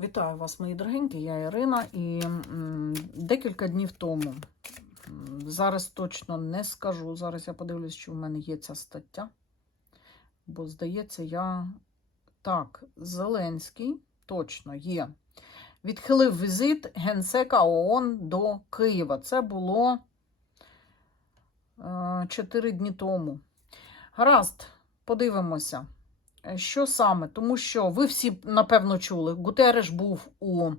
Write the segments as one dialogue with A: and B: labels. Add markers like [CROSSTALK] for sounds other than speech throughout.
A: Вітаю вас, мої дорогенькі, я Ірина, і декілька днів тому, зараз точно не скажу, зараз я подивлюсь, чи в мене є ця стаття. Бо, здається, я так, Зеленський точно є. Відхилив візит генсека ООН до Києва. Це було е, 4 дні тому. Гаразд, подивимося. Е, Що саме? Тому що ви всі, напевно, чули, Гутереш був у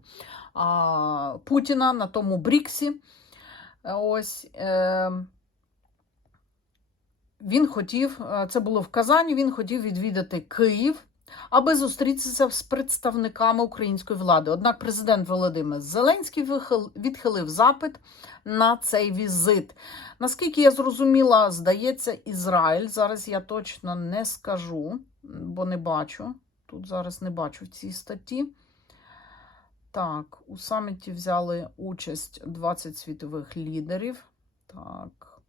A: а, Путіна на тому Бріксі. Е, Ось. Е, він хотів, е, це було в Казані, він хотів відвідати Київ, аби зустрітися з представниками української влади. Однак президент Володимир Зеленський відхилив запит на цей візит. Наскільки я зрозуміла, здається, Ізраїль. Зараз я точно не скажу, бо не бачу. Тут зараз не бачу в цій статті. Так, у саміті взяли участь 20 світових лідерів. Так.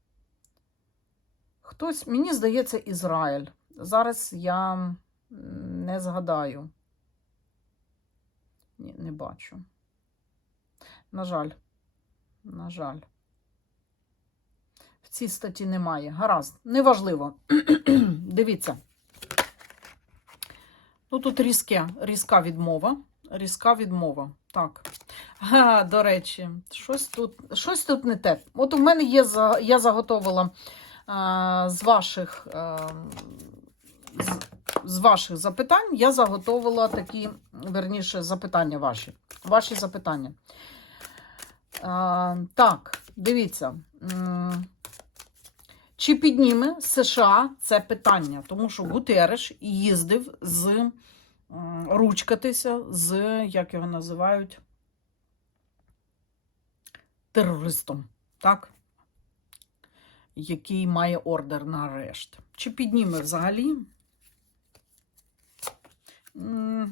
A: Хтось, мені здається, Ізраїль. Зараз я не згадаю. Ні, не бачу. На жаль. На жаль. В цій статті немає. Гаразд, неважливо. [CLEARS THROAT] Дивіться. Ну, тут різке, різка відмова. Різка відмова. Так. Га, до речі, щось тут, щось тут не те. От у мене є, я заготовила а, з ваших. а, з, з ваших запитань я заготовила такі, верніше, запитання ваші. Ваші запитання. А, так, дивіться. Чи підніме США це питання? Тому що Гутереш їздив з ручкатися з, як його називають, терористом, так? Який має ордер на арешт. Чи підніме взагалі?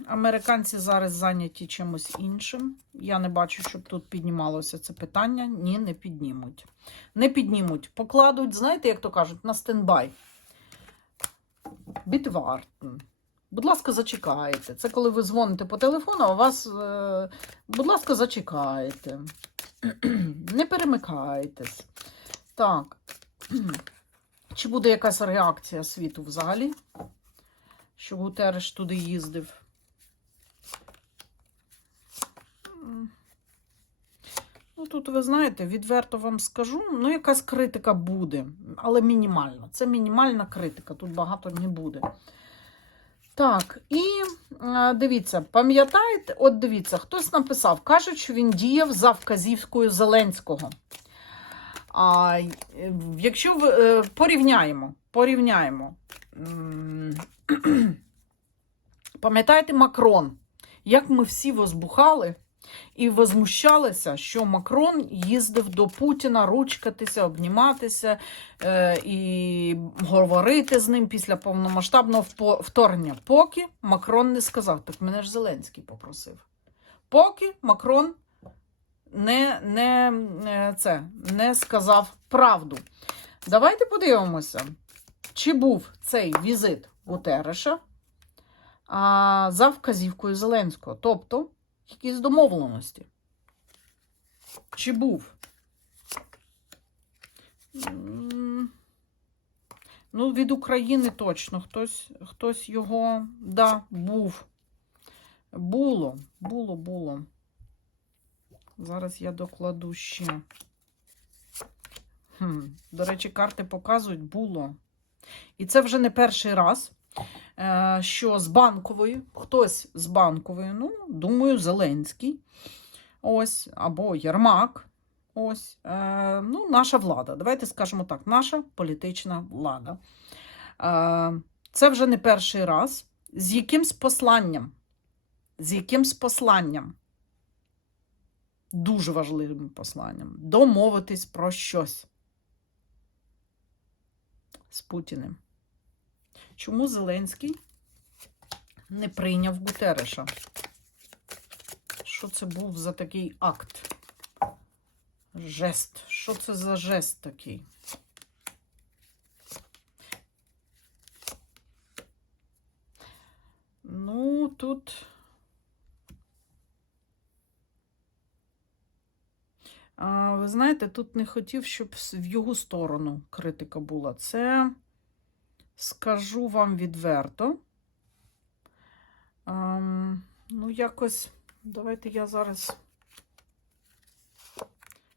A: Американці зараз зайняті чимось іншим. Я не бачу, щоб тут піднімалося це питання. Ні, не піднімуть. Не піднімуть. Покладуть, знаєте, як то кажуть, на стендбай. Бітвартен. Будь ласка, зачекайте. Це коли ви дзвоните по телефону, а вас, е, будь ласка, зачекайте. [CLEARS THROAT] Не перемикайтесь. Так. [CLEARS THROAT] Чи буде якась реакція світу взагалі? Що Гутереш туди їздив? Ну, тут, ви знаєте, відверто вам скажу, ну, якась критика буде, але мінімальна. Це мінімальна критика, тут багато не буде. Так, і е, дивіться, пам'ятаєте, от дивіться, хтось написав, кажуть, що він діяв за вказівкою Зеленського. А е, якщо ви, е, порівняємо, порівняємо. [CLEARS THROAT] Пам'ятаєте Макрон? Як ми всі возбухали і возмущалися, що Макрон їздив до Путіна ручкатися, обніматися е, і говорити з ним після повномасштабного вторгнення. Поки Макрон не сказав, так мене ж Зеленський попросив. Поки Макрон не, не, е, це, не сказав правду. Давайте подивимося, чи був цей візит Гутереша а, за вказівкою Зеленського. Тобто, якісь домовленості. Чи був? Ну, від України точно. Хтось, хтось його, да, був. Було, було, було. Зараз я докладу ще. Хм. До речі, карти показують, було. І це вже не перший раз, е, що з банкової, хтось з банкової, ну, думаю, Зеленський, ось, або Єрмак, ось, е, ну, наша влада. Давайте скажемо так, наша політична влада. Е, це вже не перший раз. З якимсь посланням, з якимсь посланням, дуже важливим посланням, домовитись про щось з Путіним. Чому Зеленський не прийняв Гутереша? Що це був за такий акт? Жест. Що це за жест такий? Ну, тут ви знаєте, тут не хотів, щоб в його сторону критика була. Це скажу вам відверто. Ем, ну, якось, давайте я зараз,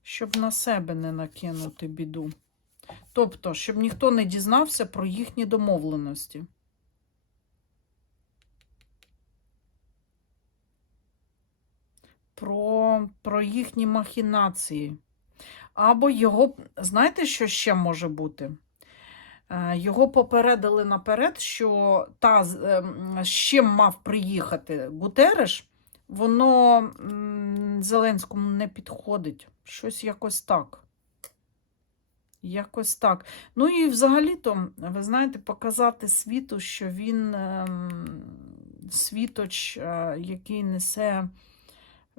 A: щоб на себе не накинути біду. Тобто, щоб ніхто не дізнався про їхні домовленості. Про, їхні махінації. Або його, знаєте, що ще може бути? Е, Його попередили наперед, що та, з ем, чим мав приїхати Гутереш, воно Зеленському не підходить. Щось якось так. Якось так. Ну і взагалі-то, ви знаєте, показати світу, що він ем, світоч, е, який несе.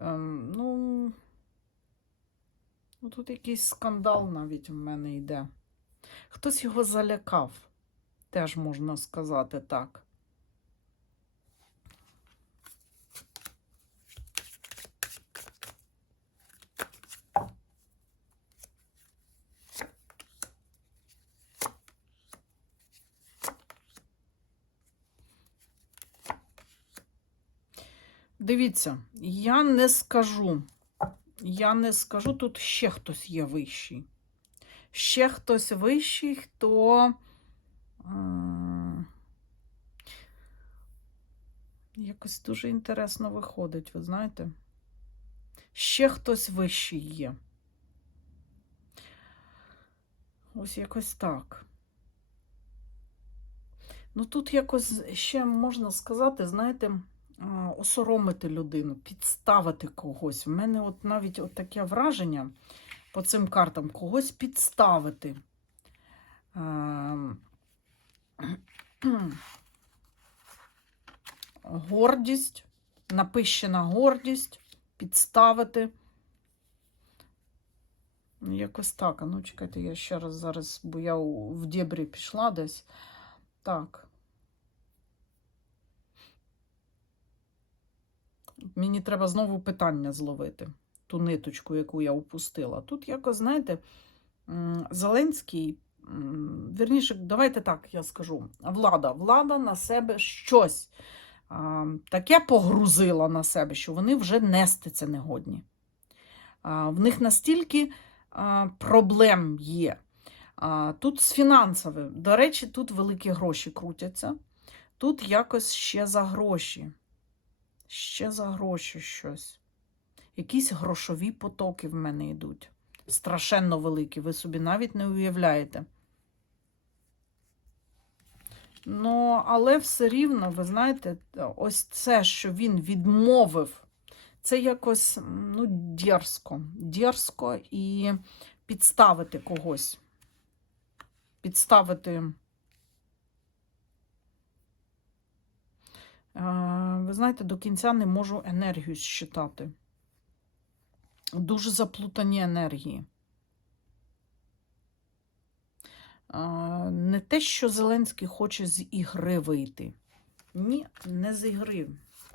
A: ем, ну, тут якийсь скандал навіть в мене йде. Хтось його залякав, теж можна сказати так. Дивіться, я не скажу. Я не скажу, тут ще хтось є вищий. Ще хтось вищий, хто. Якось дуже інтересно виходить, ви знаєте? Ще хтось вищий є. Ось якось так. Ну, тут якось ще можна сказати, знаєте, осоромити людину, підставити когось. У мене от навіть от таке враження по цим картам когось підставити. [CLEARS THROAT] Гордість, напищена гордість, підставити. Ну, Якось так. А ну, чекайте, я ще раз зараз, бо я в дєбрі пішла десь. Так. Мені треба знову питання зловити, ту ниточку, яку я упустила. Тут якось, знаєте, Зеленський, м, вірніше, давайте так я скажу. Влада, влада на себе щось таке погрузила на себе, що вони вже нести це не годні. А, в них настільки проблем є. Тут з фінансовим. До речі, тут великі гроші крутяться. Тут якось ще за гроші. Ще за гроші щось. Якісь грошові потоки в мене йдуть. Страшенно великі, ви собі навіть не уявляєте. Ну, але все рівно, ви знаєте, ось це, що він відмовив, це якось ну, дерзко. Дерзко і підставити когось. Підставити. Ви знаєте, до кінця не можу енергію считати. Дуже заплутані енергії. Е, Не те, що Зеленський хоче з ігри вийти. Ні, не з ігри.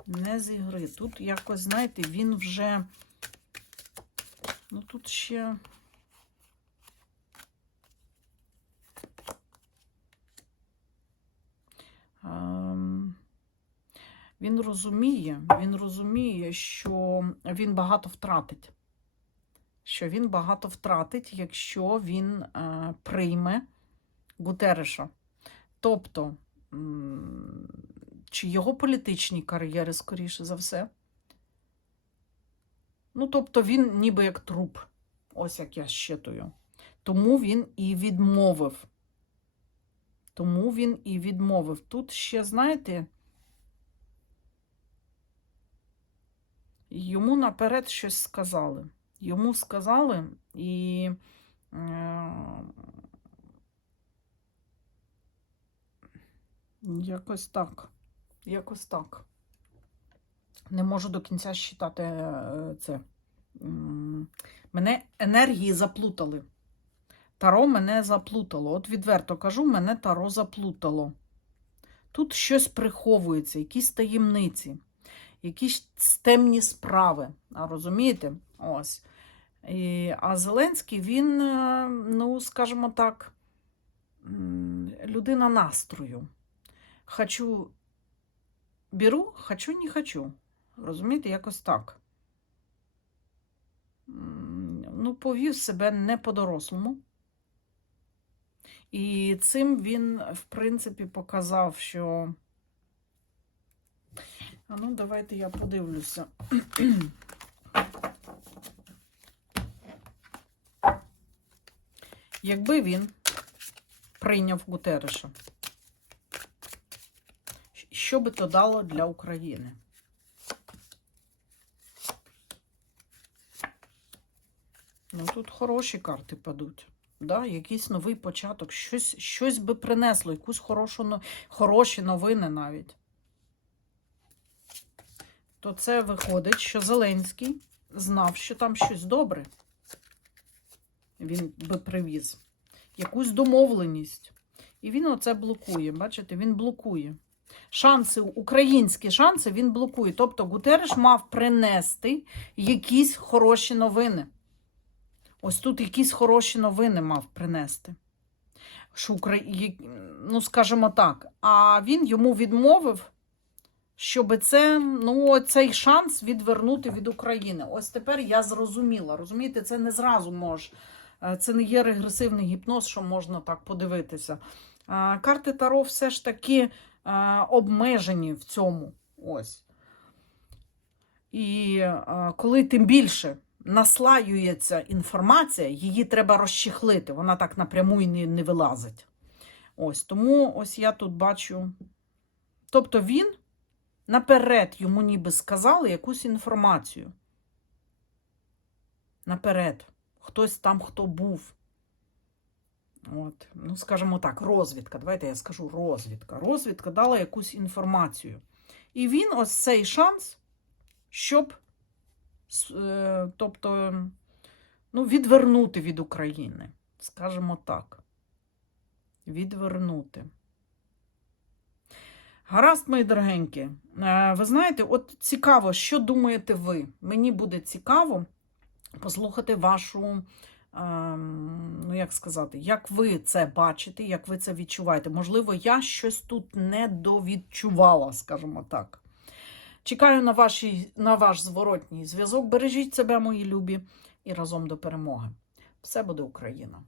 A: Не з ігри. Тут якось, знаєте, він вже. Ну, тут ще. Він розуміє, він розуміє, що він багато втратить. Що він багато втратить, якщо він е, прийме Гутереша. Тобто, чи його політичні кар'єри, скоріше за все. Ну, тобто, він ніби як труп, ось як я щитую. Тому він і відмовив. Тому він і відмовив. Тут ще, знаєте, йому наперед щось сказали. Йому сказали і. Е, Якось так. Якось так. Не можу до кінця считати е, це. Мене енергії заплутали. Таро мене заплутало. От відверто кажу, мене таро заплутало. Тут щось приховується, якісь таємниці, якісь темні справи. Розумієте? Ось. І, а Зеленський, він, е, ну, скажімо так, людина настрою. Хочу беру, хочу, не хочу. Розумієте, якось так. Ну, повів себе не по-дорослому. І цим він, в принципі, показав, що. А ну, давайте я подивлюся. Якби він прийняв Гутереша, що би то дало для України? Ну, тут хороші карти падуть. Да? Якийсь новий початок, щось, щось би принесло, якусь хорошу, хороші новини навіть. То це виходить, що Зеленський знав, що там щось добре. Він би привіз. Якусь домовленість. І він оце блокує. Бачите, він блокує. Шанси, українські шанси він блокує. Тобто Гутереш мав принести якісь хороші новини. Ось тут якісь хороші новини мав принести. Що Укра... є- Ну, скажімо так. А він йому відмовив, щоб це, ну, цей шанс відвернути від України. Ось тепер я зрозуміла. Розумієте, це не зразу може. Це не є регресивний гіпноз, що можна так подивитися. Карти Таро все ж таки е, обмежені в цьому. Ось. І е, коли тим більше наслаюється інформація, її треба розчехлити. Вона так напряму і не, не вилазить. Ось тому ось я тут бачу. Тобто він наперед йому ніби сказали якусь інформацію. Наперед. Хтось там, хто був. От, ну, скажімо так, розвідка. Давайте я скажу розвідка. Розвідка дала якусь інформацію. І він ось цей шанс, щоб е, тобто, ну, відвернути від України. Скажімо так. Відвернути. Гаразд, мої дорогенькі. Е, Ви знаєте, от цікаво, що думаєте ви? Мені буде цікаво послухати вашу, ем, ну як сказати, як ви це бачите, як ви це відчуваєте. Можливо, я щось тут не довідчувала, скажімо так. Чекаю на, ваші, на ваш зворотній зв'язок. Бережіть себе, мої любі, і разом до перемоги. Все буде Україна!